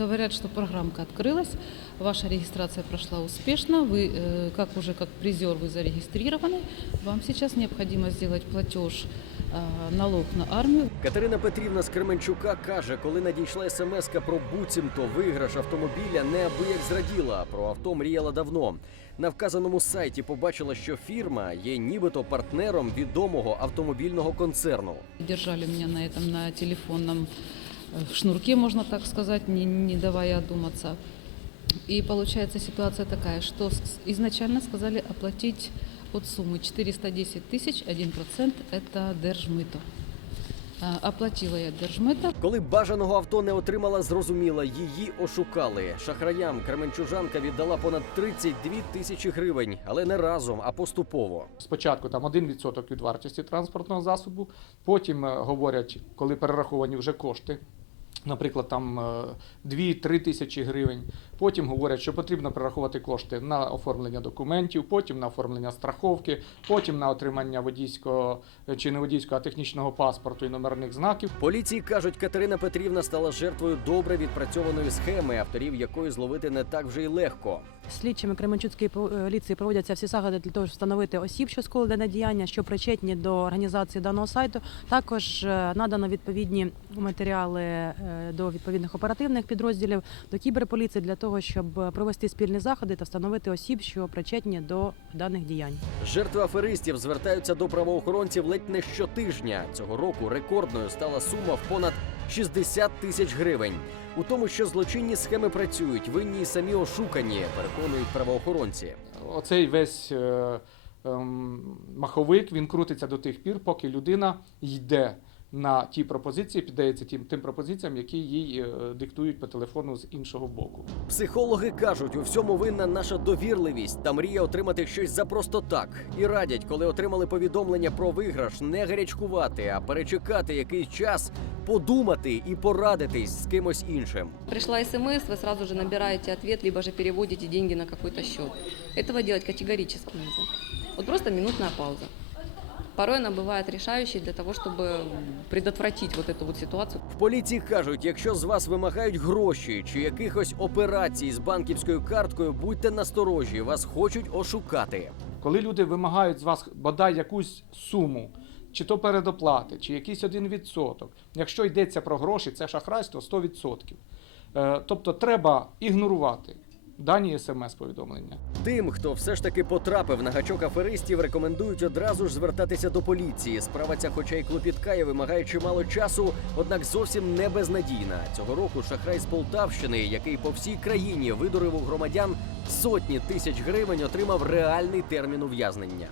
Говорят, что программка открылась, ваша регистрация прошла успешно, вы, э, как уже как призер, вы зарегистрированы. Вам сейчас необходимо сделать платеж э, налог на армию. Катерина Петрівна з Кременчука каже, коли надійшла смс-ка про буцімто виграш автомобіля, неабияк зраділа. Про авто мріяла давно. На вказаному сайті побачила, що фірма є нібито партнером відомого автомобільного концерну. Держали меня на этом, на телефонном э, шнурке, можно так сказать, не, не давая одуматься. И получается ситуация такая, что с- изначально сказали оплатить от суммы 410 тысяч, 1% это держмыто. А, Оплатила я держмыто, Коли бажаного авто не отримала, зрозуміла, її ошукали. Шахраям Кременчужанка віддала понад 32 тисячі гривень, але не разом, а поступово. Спочатку там 1% від вартості транспортного засобу, потім е, говорять, коли перераховані вже кошти. Наприклад, там е, 2-3 тисячі гривень. Потім говорять, що потрібно перерахувати кошти на оформлення документів, потім на оформлення страховки, потім на отримання водійського е, чи не водійського, а технічного паспорту і номерних знаків. Поліції кажуть, Катерина Петрівна стала жертвою добре відпрацьованої схеми, авторів якої зловити не так вже й легко. Слідчими Кременчуцької поліції проводяться всі заходи для того, щоб встановити осіб, що скоїли дане діяння, що причетні до організації даного сайту. Також е, надано відповідні матеріали е, до відповідних оперативних підрозділів, до кіберполіції для того, щоб провести спільні заходи та встановити осіб, що причетні до даних діянь. Жертви аферистів звертаються до правоохоронців ледь не щотижня. Цього року рекордною стала сума в понад 60 тисяч гривень. У тому, що злочинні схеми працюють, винні й самі ошукані, переконують правоохоронці. Оцей весь е, ем, маховик він крутиться до тих пір, поки людина йде на ті пропозиції, піддається тим, тим пропозиціям, які їй е, диктують по телефону з іншого боку. Психологи кажуть, у всьому винна наша довірливість та мрія отримати щось за просто так. І радять, коли отримали повідомлення про виграш, не гарячкувати, а перечекати якийсь час, подумати і порадитись з кимось іншим. Пришла смс, вы сразу же набираете ответ, либо же переводите деньги на какой-то счет. Этого делать категорически нельзя. Вот просто минутная пауза Порой она бывает решающей для того, чтобы предотвратить вот эту вот ситуацию. В поліції кажуть, якщо з вас вимагають гроші чи якихось операцій з банківською карткою, будьте насторожі, вас хочуть ошукати. Коли люди вимагають з вас бодай якусь суму, чи то передоплати, чи якийсь один відсоток, якщо йдеться про гроші, це шахрайство 100%. Е, Тобто треба ігнорувати дані смс-повідомлення. Тим, хто все ж таки потрапив на гачок аферистів, рекомендують одразу ж звертатися до поліції. Справа ця, хоча й клопітка і вимагає чимало часу, однак зовсім не безнадійна. Цього року шахрай з Полтавщини, який по всій країні видурив у громадян сотні тисяч гривень, отримав реальний термін ув'язнення.